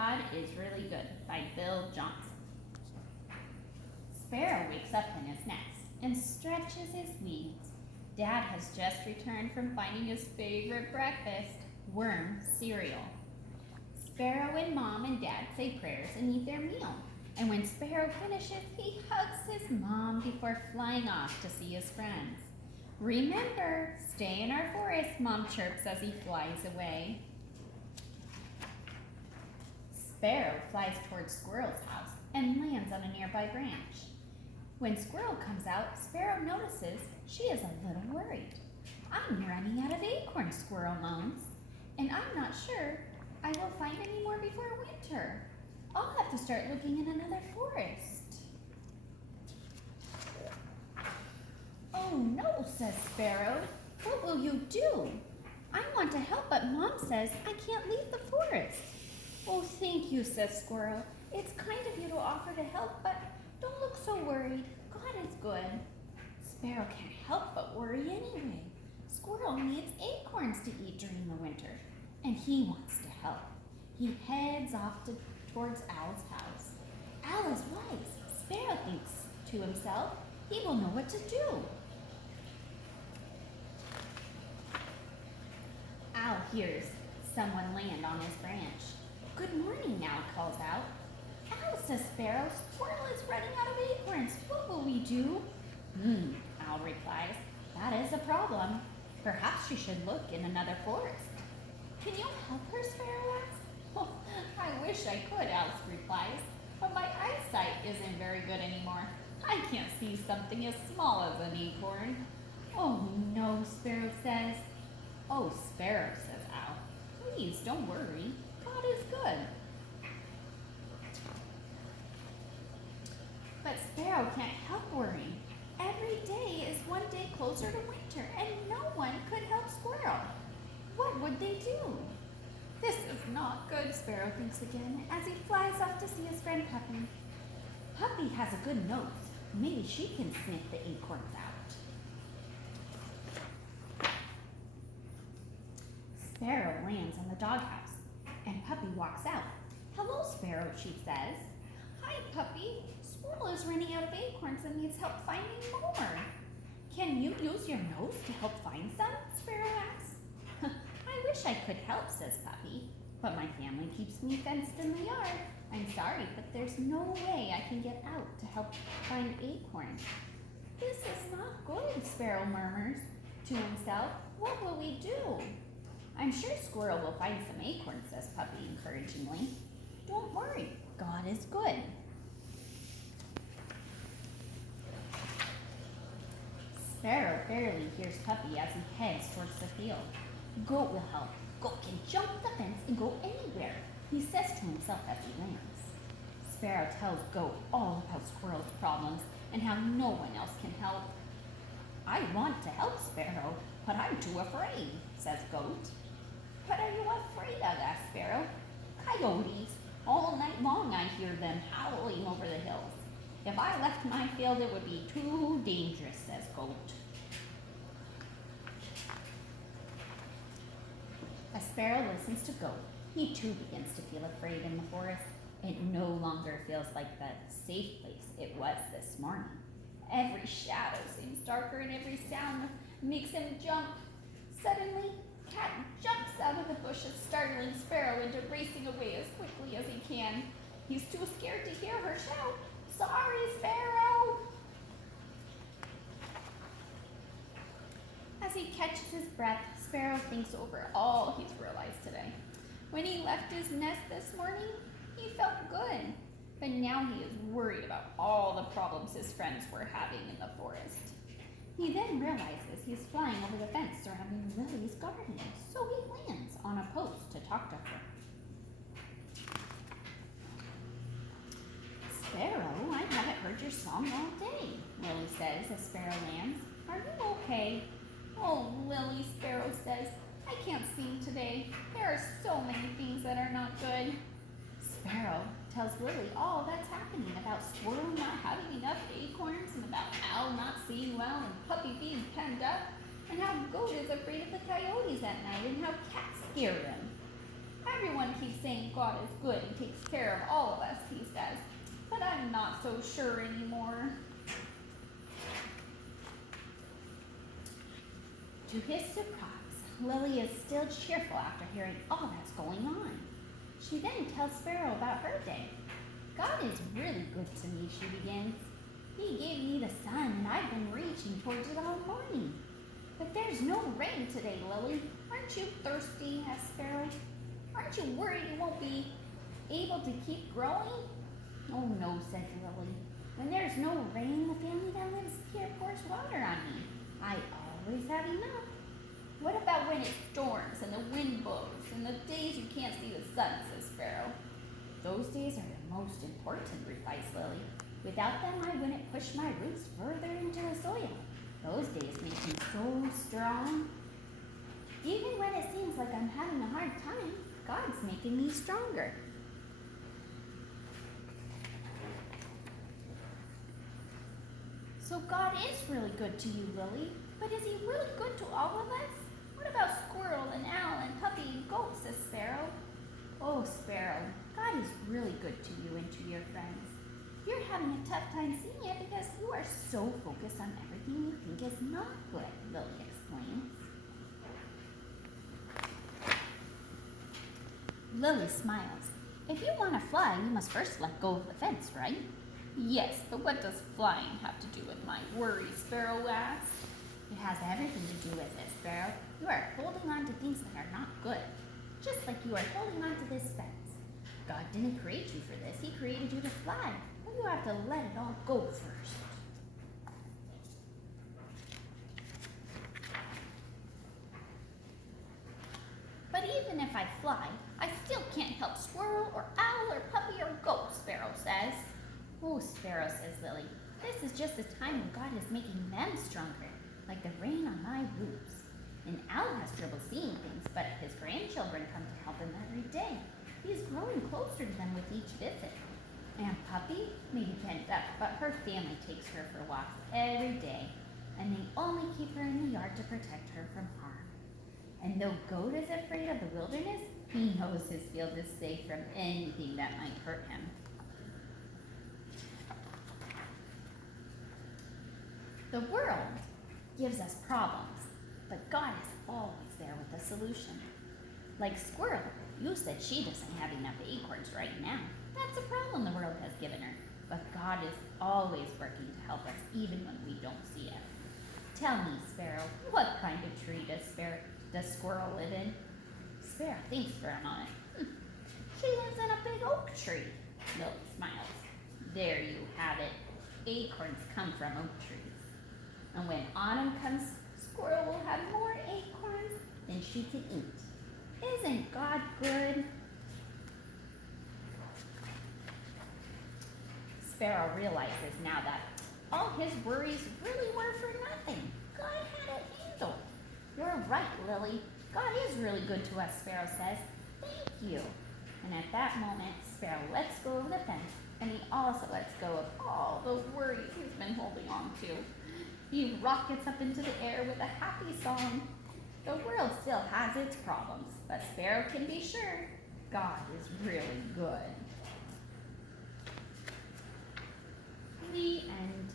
God is Really Good by Bill Johnson. Sparrow wakes up in his nest and stretches his wings. Dad has just returned from finding his favorite breakfast, worm cereal. Sparrow and Mom and Dad say prayers and eat their meal. And when Sparrow finishes, he hugs his mom before flying off to see his friends. Remember, stay in our forest, Mom chirps as he flies away. Sparrow flies towards Squirrel's house and lands on a nearby branch. When Squirrel comes out, Sparrow notices she is a little worried. I'm running out of acorns, Squirrel moans, and I'm not sure I will find any more before winter. I'll have to start looking in another forest. Oh no, says Sparrow. What will you do? I want to help, but Mom says I can't leave the forest. Oh, thank you, says Squirrel. It's kind of you to offer to help, but don't look so worried. God is good. Sparrow can't help but worry anyway. Squirrel needs acorns to eat during the winter, and he wants to help. He heads off towards Owl's house. Owl is wise. Sparrow thinks to himself, he will know what to do. Owl hears someone land on his branch. Good morning, Owl calls out. Owl, says Sparrow, Squirrel is running out of acorns. What will we do? Owl replies, that is a problem. Perhaps she should look in another forest. Can you help her, Sparrow asks. Oh, I wish I could, Owl replies, but my eyesight isn't very good anymore. I can't see something as small as an acorn. Oh no, Sparrow says. Oh, Sparrow, says Owl, please don't worry. God is good. But Sparrow can't help worrying. Every day is one day closer to winter, and no one could help Squirrel. What would they do? This is not good, Sparrow thinks again, as he flies off to see his friend Puppy. Puppy has a good nose. Maybe she can sniff the acorns out. Sparrow lands on the doghouse, and Puppy walks out. Hello, Sparrow, she says. Hi, Puppy. Squirrel is running out of acorns and needs help finding more. Can you use your nose to help find some? Sparrow asks. I wish I could help, says Puppy, but my family keeps me fenced in the yard. I'm sorry, but there's no way I can get out to help find acorns. This is not good, Sparrow murmurs to himself. What will we do? I'm sure Squirrel will find some acorns, says Puppy encouragingly. Don't worry, God is good. Sparrow barely hears Puppy as he heads towards the field. Goat will help. Goat can jump the fence and go anywhere, he says to himself as he lands. Sparrow tells Goat all about Squirrel's problems and how no one else can help. I want to help, Sparrow, but I'm too afraid, says Goat. What are you afraid of? Asks Sparrow. Coyotes. All night long I hear them howling over the hills. If I left my field, it would be too dangerous, says Goat. As Sparrow listens to Goat, he too begins to feel afraid in the forest. It no longer feels like the safe place it was this morning. Every shadow seems darker and every sound makes him jump. Suddenly, Cat jumps out of the bushes, startling Sparrow into racing away as quickly as he can. He's too scared to hear her shout, Sorry, Sparrow! As he catches his breath, Sparrow thinks over all he's realized today. When he left his nest this morning, he felt good, but now he is worried about all the problems his friends were having in the forest. He then realizes he's flying over the fence surrounding Lily's garden, so he lands on a post to talk to her. Sparrow, I haven't heard your song all day, Lily says as Sparrow lands. Are you okay? Oh, Lily, Sparrow says, I can't sing today. There are so many things that are not good. Sparrow tells Lily all that's happening about Squirrel not having enough acorns and about Owl not seeing well and Puppy being penned up and how Goat is afraid of the coyotes at night and how cats scare him. I'm Everyone keeps saying God is good and takes care of all of us, he says. But I'm not so sure anymore. To his surprise, Lily is still cheerful after hearing all that's going on. She then tells Sparrow about her day. God is really good to me, she begins. He gave me the sun and I've been reaching towards it all morning. But there's no rain today, Lily. Aren't you thirsty? Asked Sparrow. Aren't you worried you won't be able to keep growing? Oh no, said Lily. When there's no rain, the family that lives here pours water on me. I always have enough. What about when it storms and the wind blows and the days you can't see the sun, says Sparrow. Those days are the most important, replies Lily. Without them, I wouldn't push my roots further into the soil. Those days make me so strong. Even when it seems like I'm having a hard time, God's making me stronger. So God is really good to you, Lily. But is he really good to all of us? What about Squirrel and Owl and Puppy and Goat, says Sparrow. Oh, Sparrow, God is really good to you and to your friends. You're having a tough time seeing it because you are so focused on everything you think is not good, Lily explains. Lily smiles. If you want to fly, you must first let go of the fence, right? Yes, but what does flying have to do with my worries, Sparrow asked. It has everything to do with it, Sparrow. You are holding on to things that are not good, just like you are holding on to this fence. God didn't create you for this. He created you to fly, but you have to let it all go first. But even if I fly, I still can't help Squirrel or Owl or Puppy or Goat, Sparrow says. Oh, Sparrow, says Lily, this is just the time when God is making them stronger, like the rain on my roofs. And Owl has trouble seeing things, but his grandchildren come to help him every day. He is growing closer to them with each visit. And Puppy may be penned up, but her family takes her for walks every day, and they only keep her in the yard to protect her from harm. And though Goat is afraid of the wilderness, he knows his field is safe from anything that might hurt him. The world gives us problems, but God is always there with a solution. Like Squirrel, you said she doesn't have enough acorns right now. That's a problem the world has given her, but God is always working to help us even when we don't see it. Tell me, Sparrow, what kind of tree does Squirrel live in? Sparrow thinks for a moment. She lives in a big oak tree. Lily smiles. There you have it. Acorns come from oak trees. And when autumn comes, Squirrel will have more acorns than she can eat. Isn't God good? Sparrow realizes now that all his worries really were for nothing. God had it handled. You're right, Lily. God is really good to us, Sparrow says. Thank you. And at that moment, Sparrow lets go of the fence, and he also lets go of all the worries he's been holding on to. He rockets up into the air with a happy song. The world still has its problems, but Sparrow can be sure God is really good. The end.